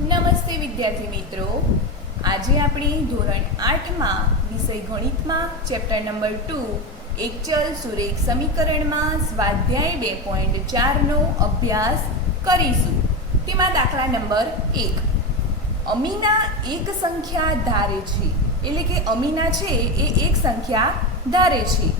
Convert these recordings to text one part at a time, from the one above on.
નમસ્તે વિદ્યાર્થી મિત્રો, આજે આપણે ધોરણ 8માં વિષય ગણિતમાં ચેપ્ટર નંબર 2 એક ચલ સુરેખ સમીકરણમાં સ્વાધ્યાય 2.4નો અભ્યાસ કરીશું। તેમાં દાખલા નંબર 1, અમીના એક સંખ્યા ધારે છે, એટલે કે અમીના છે એ એક સંખ્યા ધારે છે,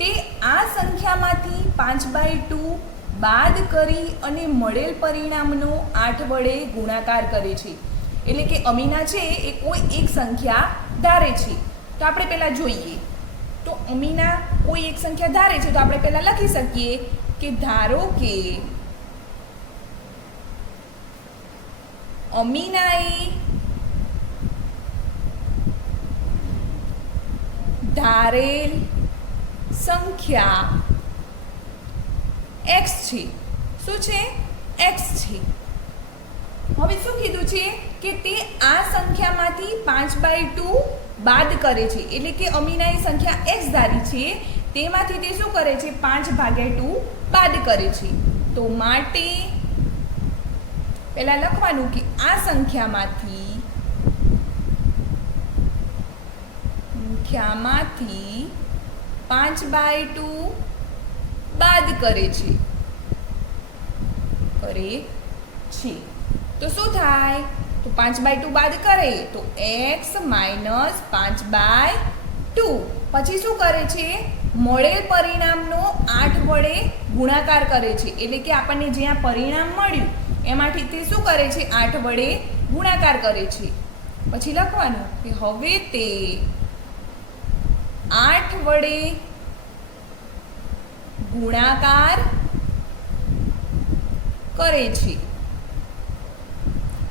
તે આ સંખ્યામાંથી 5/2 બાદ કરી અને મળેલ પરિણામનો 8 વડે ગુણાકાર કરે છે। એટલે કે અમીના છે એ કોઈ એક સંખ્યા ધારે છે। તો આપણે પહેલાં જોઈએ તો અમીના કોઈ એક સંખ્યા ધારે છે, તો આપણે પહેલાં લખી શકીએ કે ધારો કે અમીનાએ ધારેલ સંખ્યા x છે। શું છે? x છે। હવે શું કીધું છે કે તે આ સંખ્યામાંથી 5/2 બાદ કરે છે, એટલે કે અમીનાએ સંખ્યા x ધારી છે, તેમાંથી તે શું કરે છે? 5/2 બાદ કરે છે। તો માટે પહેલા લખવાનું કે આ સંખ્યામાંથી 5/2 બાદ કરે છે। તો શું થાય? તો 5/2 બાદ કરે તો x - 5/2, પછી શું કરે છે? મળેલ પરિણામનો 8 વડે ગુણાકાર કરે છે, એટલે કે આપણને જે આ પરિણામ મળ્યું એમાંથી તે શું કરે છે? 8 વડે ગુણાકાર કરે છે। પછી લખવાનું કે હવે તે 8 વડે ગુણાકાર કરે છે।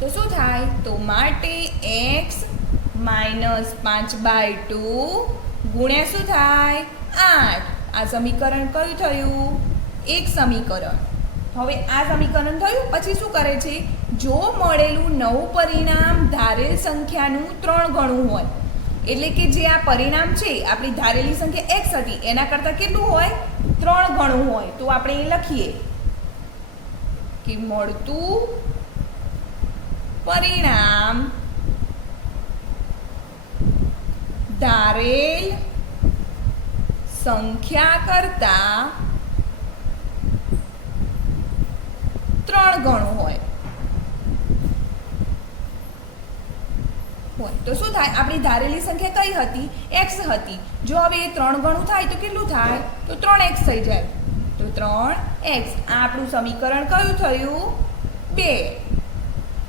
તો શું થાય? તો માટે x - 5/2 ગુણ્યા શું થાય? 8। આ સમીકરણ કયું થયું? એક સમીકરણ। હવે આ સમીકરણ થયું, પછી શું કરે છે? જો મળેલું નવું પરિણામ ધારેલ સંખ્યાનું 3 ગણું હોય, એટલે કે જે આ પરિણામ છે આપણી ધારેલી સંખ્યા x હતી એના કરતાં કેટલું હોય? 3 ગણું હોય। તો આપણે એ લખીએ કે મળતું પરિણામ ધારેલ સંખ્યા કરતાં 3 ગણું હોય। તો શું થાય? આપણી ધારેલી સંખ્યા કઈ હતી? x હતી। જો હવે એ 3 ગણું થાય તો કેટલું થાય? તો 3x થઈ જાય। તો 3x આ આપણું સમીકરણ કયું થયું? 2।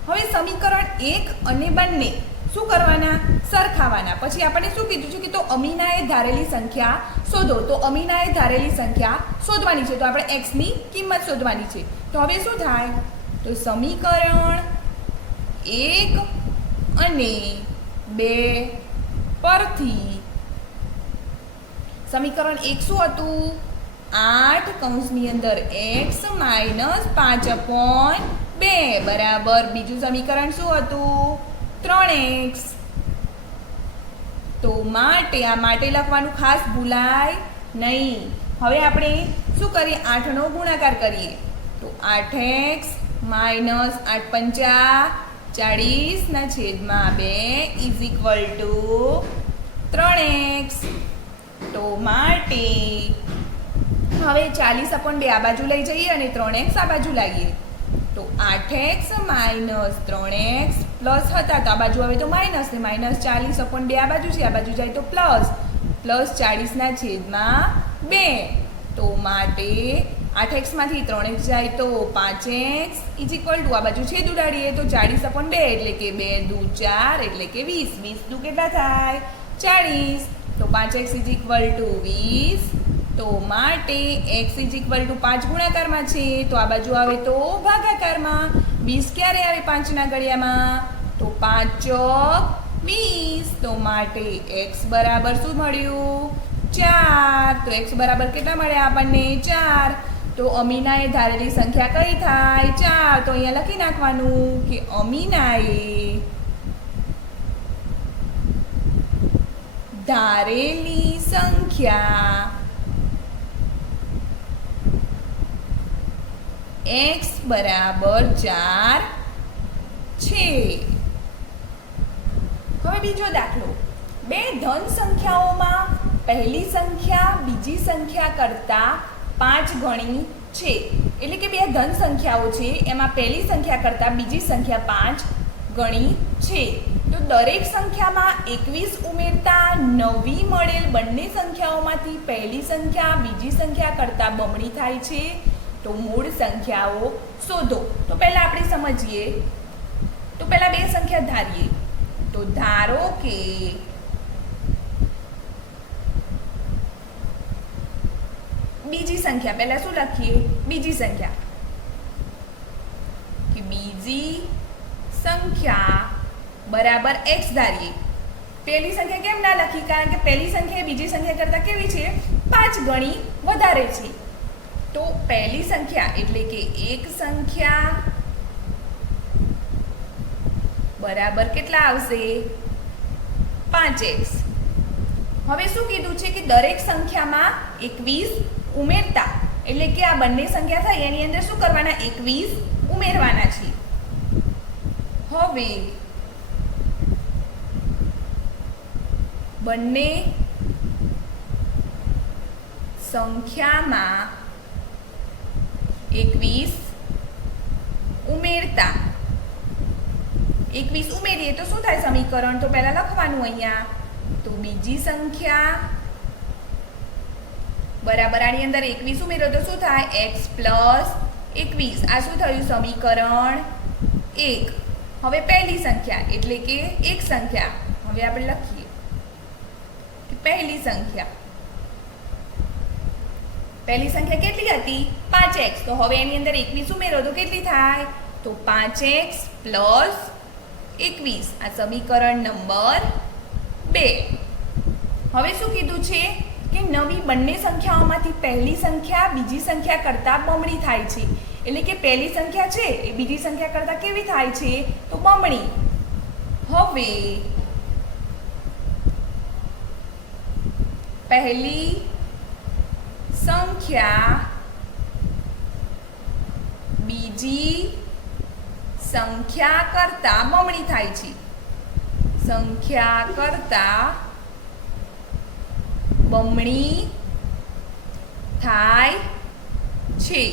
હવે સમીકરણ 1 અને બંને શું કરવાના? સરખાવાના। પછી આપણને શું કીધું છે કે તો અમીનાએ ધારેલી સંખ્યા શોધો। તો અમીનાએ ધારેલી સંખ્યા શોધવાની છે, તો આપણે x ની કિંમત શોધવાની છે। તો હવે શું થાય? તો સમીકરણ 1 અને 2 પરથી સમીકરણ 1 શું હતું? 8 કૌંસની અંદર x - 5/2 બરાબર બીજું સમીકરણ શું હતું? 3x। તો માટે આ માટે લખવાનું ખાસ ભૂલાય નહીં। હવે આપણે શું કરીએ? 8નો ગુણાકાર કરીએ। તો 8x - 8×5 40/2 3x। તો માટે હવે 40/2 આ બાજુ લઈ જઈએ અને 3x આ બાજુ લાવીએ। તો 8x - 3x પ્લસ હતા તો આ બાજુ હવે તો માઇનસ ને -40/2 આ બાજુ છે, આ બાજુ જાય તો પ્લસ 40/2। તો માટે 8x માંથી 3x જાય તો 5x આ બાજુ છેદ ઉડાડીએ તો 40/2 એટલે કે 2 દુ 4 એટલે કે 20 20 દુ કેટલા થાય? 40। તો 5x = 20। તો માટે x = 5 ગુણાકારમાં છે, તો આ બાજુ આવે તો ભાગાકારમાં। 20 ક્યારે આવે 5ના ઘડિયામાં? તો 5 ચોક 20। તો માટે x બરાબર શું મળ્યું? 4। તો x બરાબર કેટલા મળ્યા આપણને? 4। તો અમીનાએ ધારેલી સંખ્યા કઈ થાય? 4। તો અહીંયા લખી નાખવાનું કે અમીનાએ ધારેલી સંખ્યા x = 4 છે. હવે બીજો દાખલો, બે ધન સંખ્યાઓમાં પહેલી સંખ્યા બીજી સંખ્યા કરતાં 5 ગણી છે. એટલે કે બે ધન સંખ્યાઓ છે, એમાં પહેલી સંખ્યા કરતાં બીજી સંખ્યા 5 ગણી છે. તો દરેક સંખ્યામાં 21 ઉમેરતા નવી મળેલ બંને સંખ્યાઓમાંથી પહેલી સંખ્યા બીજી સંખ્યા કરતાં બમણી થાય છે. તો મૂળ સંખ્યાઓ શોધો. તો પહેલા આપણે સમજીએ. તો પહેલા બે સંખ્યા ધારીએ. તો ધારો કે બીજી સંખ્યા, પહેલા શું લખીએ? બીજી સંખ્યા. કે બીજી સંખ્યા બરાબર x ધારીએ. પહેલી સંખ્યા કેમ ના લખી? કારણ કે પહેલી સંખ્યા બીજી સંખ્યા કરતાં કેવી છે? 5 ગણી વધારે છે. તો પહેલી સંખ્યા એટલે કે એક સંખ્યા બરાબર કેટલા આવશે? 5x. હવે શું કીધું છે કે દરેક સંખ્યામાં 21 ઉમેરતા, એટલે કે આ બંને સંખ્યા થાય એની અંદર શું કરવાના? 21 ઉમેરવાના છે. હવે બંને સંખ્યામાં 21 ઉમેરતા, 21 ઉમેરીએ તો શું થાય સમીકરણ? તો પહેલા લખવાનું અહીંયા. તો બીજી સંખ્યા બરાબર આની અંદર 21 ઉમેરો તો શું થાય? x plus 21. આ શું થયું? સમીકરણ 1. હવે પહેલી સંખ્યા એટલે કે એક સંખ્યા. હવે આપણે લખીએ કે પહેલી સંખ્યા કેટલી હતી? 5x. તો હવે એની અંદર 21 ઉમેરો તો કેટલી થાય? તો 5x પ્લસ 21. આ સમીકરણ નંબર 2. હવે શું કીધું છે કે નવી બંને સંખ્યાઓમાંથી પહેલી સંખ્યા બીજી સંખ્યા કરતાં બમણી થાય છે. એટલે કે પહેલી સંખ્યા છે એ બીજી સંખ્યા કરતાં કેવી થાય છે? તો બમણી. હવે પહેલી સંખ્યા બીજી સંખ્યા કરતાં બમણી થાય છે. સંખ્યા કરતાં બમણી થાય છે.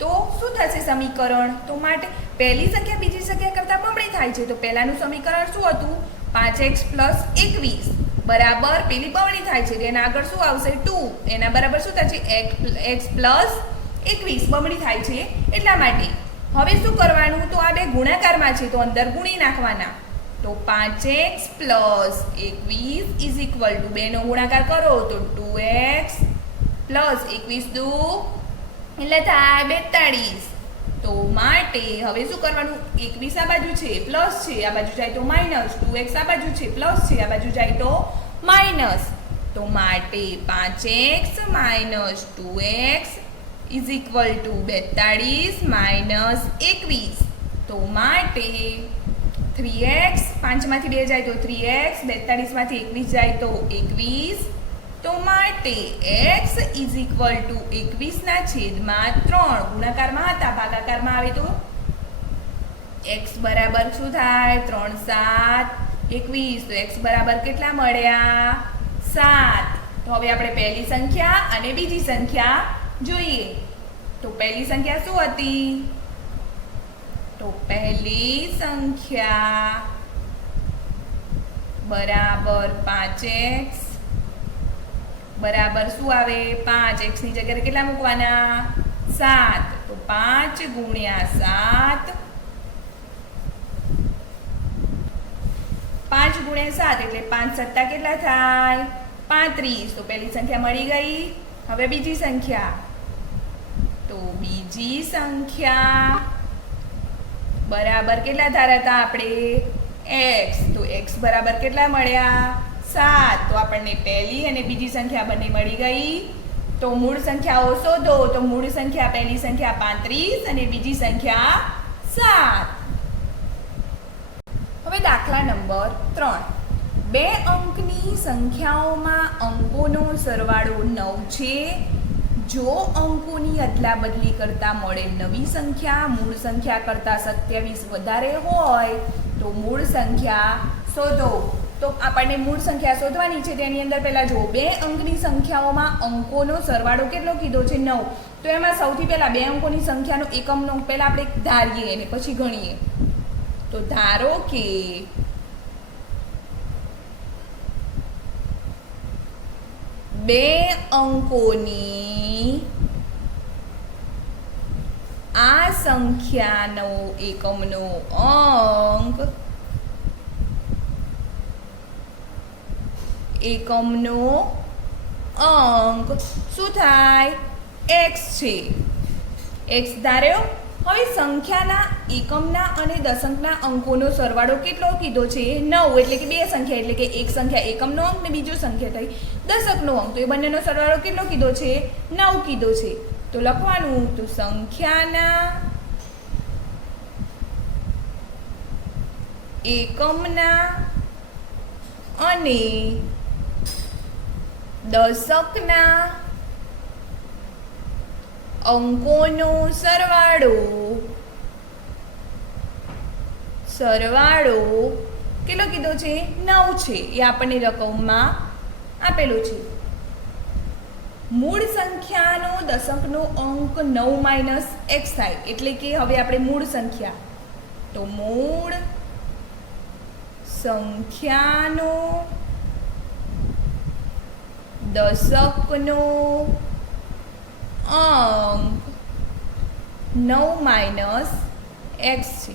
તો શું થશે સમીકરણ? તો માટે પહેલી સંખ્યા બીજી સંખ્યા કરતાં બમણી થાય છે. તો પહેલાનું સમીકરણ શું હતું? 5x પ્લસ 21 બરાબર પેલી બમણી થાય છે. એના આગળ શું આવશે? 2. એના બરાબર શું થશે? x પ્લસ 21 બમણી થાય છે એટલા માટે. હવે શું કરવાનું? તો આ બે ગુણાકારમાં છે તો અંદર ગુણી નાખવાના. તો 5x plus 21 is equal to 2 નો ગુણાકાર કરો તો 2x પ્લસ 21 દુ એટલે થાય 42. તો માટે હવે શું કરવાનું? 21 આ બાજુ છે પ્લસ છે, આ બાજુ જાય તો માઇનસ. 2x આ બાજુ છે પ્લસ છે, આ બાજુ જાય તો માઇનસ. તો માટે 5x minus 2x is equal to 42 minus 21. તો માટે 3x 5 માંથી 2 જાય તો 3x, 42 માંથી 21 જાય તો 21. તો માટે x ઇઝ ઇક્વલ ટુ 21 ના છેદમાં 3. ગુણાકારમાં હતા, ભાગાકારમાં આવે તો x બરાબર શું થાય? 3 7 21. તો x બરાબર કેટલા મળ્યા? 7. તો હવે આપણે પહેલી સંખ્યા અને બીજી સંખ્યા જોઈએ. તો પહેલી સંખ્યા શું હતી? તો પહેલી સંખ્યા બરાબર 5x બરાબર શું આવે? 5x ની જગ્યાએ કેટલા મૂકવાના? 7. તો 5 ગુણ્યા 7, 5 ગુણ્યા 7 એટલે 5 સત્તા કેટલા થાય? 35. તો પહેલી સંખ્યા મળી ગઈ. હવે બીજી સંખ્યા. તો બીજી સંખ્યા બરાબર કેટલા ધાર્યા હતા આપણે? x. તો x બરાબર કેટલા મળ્યા? 7. તો આપણને પહેલી અને બીજી સંખ્યા બંને મળી ગઈ. તો મૂળ સંખ્યાઓ શોધો. તો મૂળ સંખ્યા પહેલી સંખ્યા 35 અને બીજી સંખ્યા 7. હવે દાખલા નંબર 3. બે અંકની સંખ્યાઓમાં અંકોનો સરવાળો 9 છે જો અંકોની અદલા બદલી કરતાં મળેલ નવી સંખ્યા મૂળ સંખ્યા કરતાં 27 વધારે હોય તો મૂળ સંખ્યા શોધો. તો આપણને મૂળ સંખ્યા શોધવાની છે. તેની અંદર પહેલાં જુઓ, 2 અંકની સંખ્યાઓમાં અંકોનો સરવાળો કેટલો કીધો છે? 9. તો એમાં સૌથી પહેલાં 2 અંકોની સંખ્યાનો એકમનો અંક પહેલાં આપણે ધારીએ અને પછી ગણીએ. તો ધારો કે 2 અંકોની આ સંખ્યાનો એકમનો અંક શું થાય? x છે. x ધાર્યો. હવે સંખ્યાના એકમના અને દશકના અંકોનો સરવાળો કેટલો કીધો છે? 9. એટલે કે 2 સંખ્યા, એટલે કે એક સંખ્યા એકમનો અંક ને બીજો સંખ્યા થઈ દશકનો અંક. તો એ બંનેનો સરવાળો કેટલો કીધો છે? 9 કીધો છે. તો લખવાનું, તો સંખ્યાના એકમના અને દશકના અંકોનો સરવાળો કેટલો કીધો છે? 9 છે. એ આપણને રકમમાં આપેલો છે. મૂળ સંખ્યાનો દશકનો અંક 9 - x થાય. એટલે કે હવે આપણે મૂળ સંખ્યા, તો મૂળ સંખ્યાનો દશકનો અંક 9 - x છે.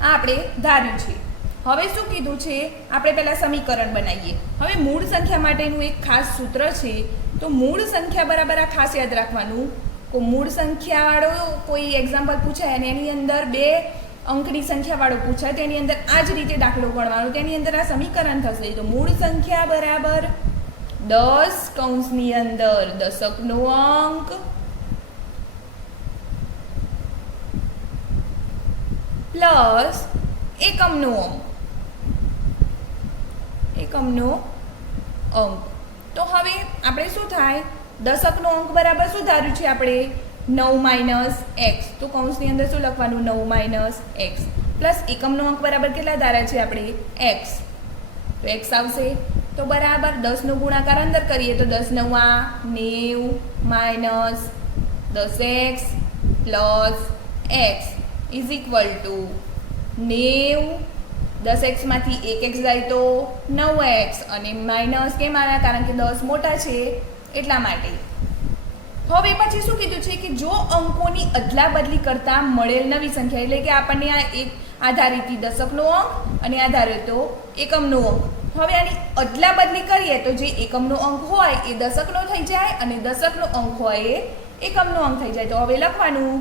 આ આપણે ધાર્યું છે. હવે શું કીધું છે? આપણે પહેલાં સમીકરણ બનાવીએ. હવે મૂળ સંખ્યા માટેનું એક ખાસ સૂત્ર છે. તો મૂળ સંખ્યા બરાબર આ ખાસ યાદ રાખવાનું. મૂળ સંખ્યાવાળો કોઈ એક્ઝામ્પલ પૂછાય અને એની અંદર 2 અંકની સંખ્યાવાળો પૂછાય, તેની અંદર આ જ રીતે દાખલો ગણવાનો. તેની અંદર આ સમીકરણ થશે. તો મૂળ સંખ્યા બરાબર 10 કૌંસની અંદર દશકનો અંક પ્લસ એકમનો અંક. તો હવે આપણે શું થાય? દશકનો અંક બરાબર શું ધાર્યું છે આપણે? 9 - x. તો કૌંસની અંદર શું લખવાનું? 9 - x પ્લસ એકમનો અંક બરાબર કેટલા ધાર્યા છે આપણે? x. તો x આવશે. તો બરાબર 10નો ગુણાકાર અંદર કરીએ તો 10 × 9 -10x plus x is equal to 90. 10x માંથી 1x જાય તો 9x અને માઇનસ કેમ આવ્યા? કારણ કે 10 મોટા છે એટલા માટે. હવે પછી શું કીધું છે કે જો અંકોની અદલા બદલી કરતા મળેલ નવી સંખ્યા, એટલે કે આપણને આ એક આધારિત દશકનો અંક અને આધારિત તો એકમનો અંક. હવે આની અદલા બદલી કરીએ તો જે એકમનો અંક હોય એ દશકનો થઈ જાય અને દશકનો અંક હોય એ એકમનો અંક થઈ જાય. તો હવે લખવાનું,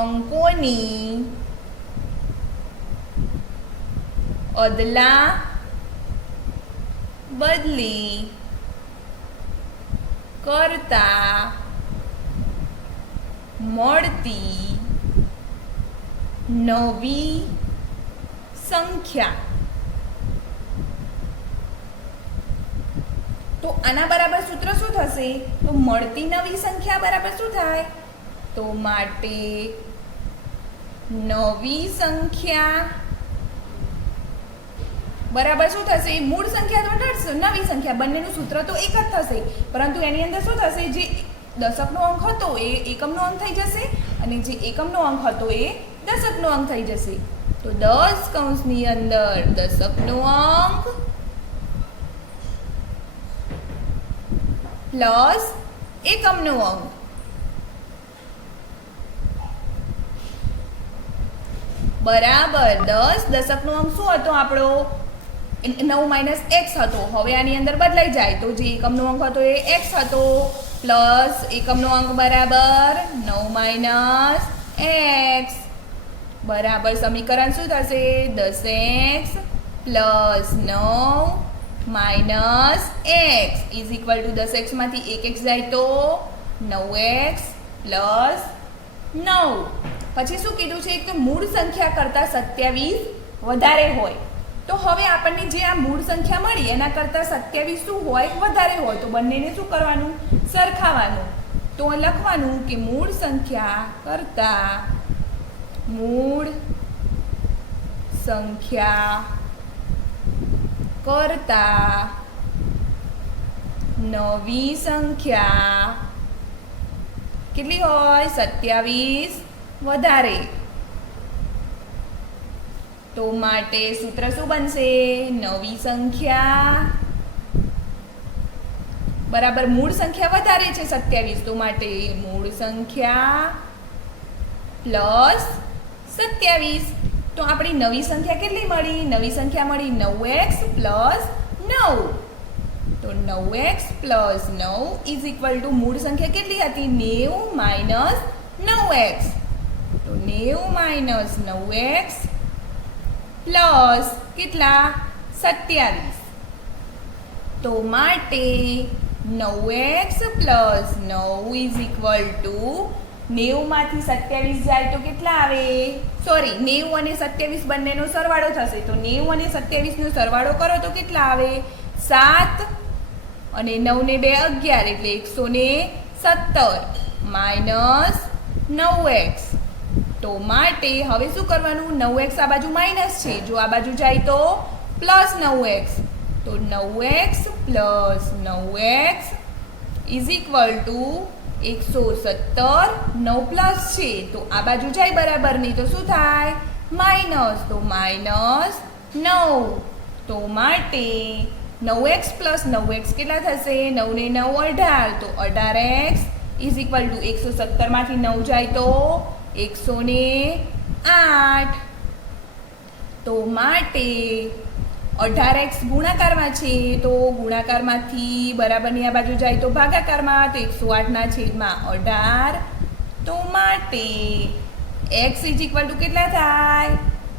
અંકોની અદલા બદલી કરતા મળતી નવી સંખ્યા. તો આના બરાબર સૂત્ર શું થશે? તો મળતી નવી સંખ્યા બરાબર શું થાય? તો માટે નવી સંખ્યા બરાબર શું થશે? મૂળ સંખ્યા તો નવી સંખ્યા, બંનેનું સૂત્ર તો એક જ થશે, પરંતુ એની અંદર શું થશે? જે દશકનો અંક હતો એ એકમનો અંક થઈ જશે અને જે એકમનો અંક હતો એ દશકનો અંક થઈ જશે. તો 10 કૌંસની અંદર દશકનો અંક પ્લસ એકમનો અંક બરાબર 10. દશકનો અંક શું હતો આપણો? 9 - x હતો. હવે આની અંદર બદલાઈ જાય તો જે એકમનો અંક હતો એ x હતો પ્લસ એકમનો અંક બરાબર 9 - x બરાબર સમીકરણ શું થશે? 10x plus 9 - x is equal to 10x માંથી 1x જાય તો 9x પ્લસ 9. પછી શું કીધું છે કે મૂળ સંખ્યા કરતાં 27 વધારે હોય તો હવે આપણને જે આ મૂળ સંખ્યા મળી એના કરતાં 27 શું હોય વધારે હોય તો બંનેને શું કરવાનું સરખાવવાનું તો લખવાનું કે મૂળ સંખ્યા કરતા નવી સંખ્યા કેટલી હોય 27 વધારે તો માટે સૂત્ર શું બનશે નવી સંખ્યા બરાબર મૂળ સંખ્યા વધારે છે 27 તો માટે મૂળ સંખ્યા પ્લસ 27 તો આપણી નવી સંખ્યા કેટલી મળી નવી સંખ્યા મળી 9x પ્લસ 9 તો 9x plus 9 is equal to મૂળ સંખ્યા કેટલી હતી 90 માઇનસ 9x તો 90 માઇનસ 9x પ્લસ કેટલા 27 તો માટે 9x plus 9 is equal to 90 માંથી 27 જાય તો કેટલા આવે સોરી 90 અને 27 બંનેનો સરવાળો થશે તો 90 અને 27 નો સરવાળો કરો તો કેટલા આવે 7 અને 9 ને 2 11 એટલે 117 માઇનસ 9x તો માટે હવે શું કરવાનું 9x આ બાજુ માઇનસ છે જો આ બાજુ જાય તો પ્લસ 9x તો 9x plus 9x is equal to 117 9 plus છે તો આ બાજુ જાય બરાબર નહીં તો શું થાય માઇનસ તો માઇનસ 9 તો માટે 9x પ્લસ 9x કેટલા થશે 9 ને 9 18 તો 18x ઇઝ ઇક્વલ ટુ 117 માંથી 9 જાય તો 108 તો માટે 18x ગુણાકારમાં છે તો ગુણાકારમાંથી બરાબરની આ બાજુ જાય તો ભાગાકારમાં તો 108 ના છેદમાં 18 તો માટે x ઇઝ ઇક્વલ ટુ કેટલા થાય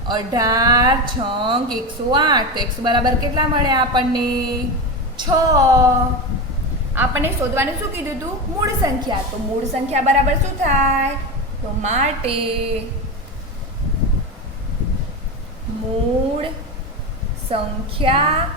18 છંગ 108 તો x બરાબર કેટલા મળ્યા આપણને 6 આપણને શોધવાનું શું કીધું હતું મૂળ સંખ્યા તો મૂળ સંખ્યા બરાબર શું થાય તો માટે મૂળ સંખ્યા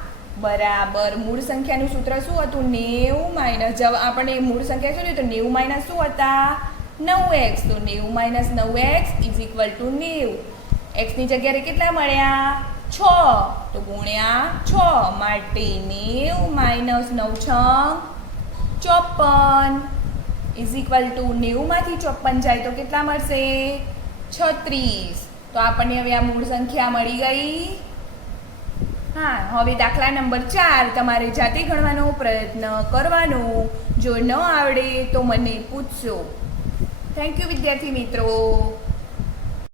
બરાબર મૂળ સંખ્યાનું સૂત્ર શું હતું 90 માઇનસ જબ આપણને મૂળ સંખ્યા શું તો 90 માઇનસ શું હતા 9x તો 90 minus 9x is equal to 90 x ની જગ્યાએ કેટલા મળ્યા 6 તો ગુણ્યા 6 માટે 90 માઇનસ 9 છંગ 54 ઇઝ ઇક્વલ ટુ 90 માંથી 54 જાય તો કેટલા મળશે 36 તો આપણને હવે આ મૂળ સંખ્યા મળી ગઈ હા હવે દાખલા નંબર 4 તમારે જાતે ગણવાનો પ્રયત્ન કરવાનો જો ન આવડે તો મને પૂછજો થેન્ક યુ વિદ્યાર્થી મિત્રો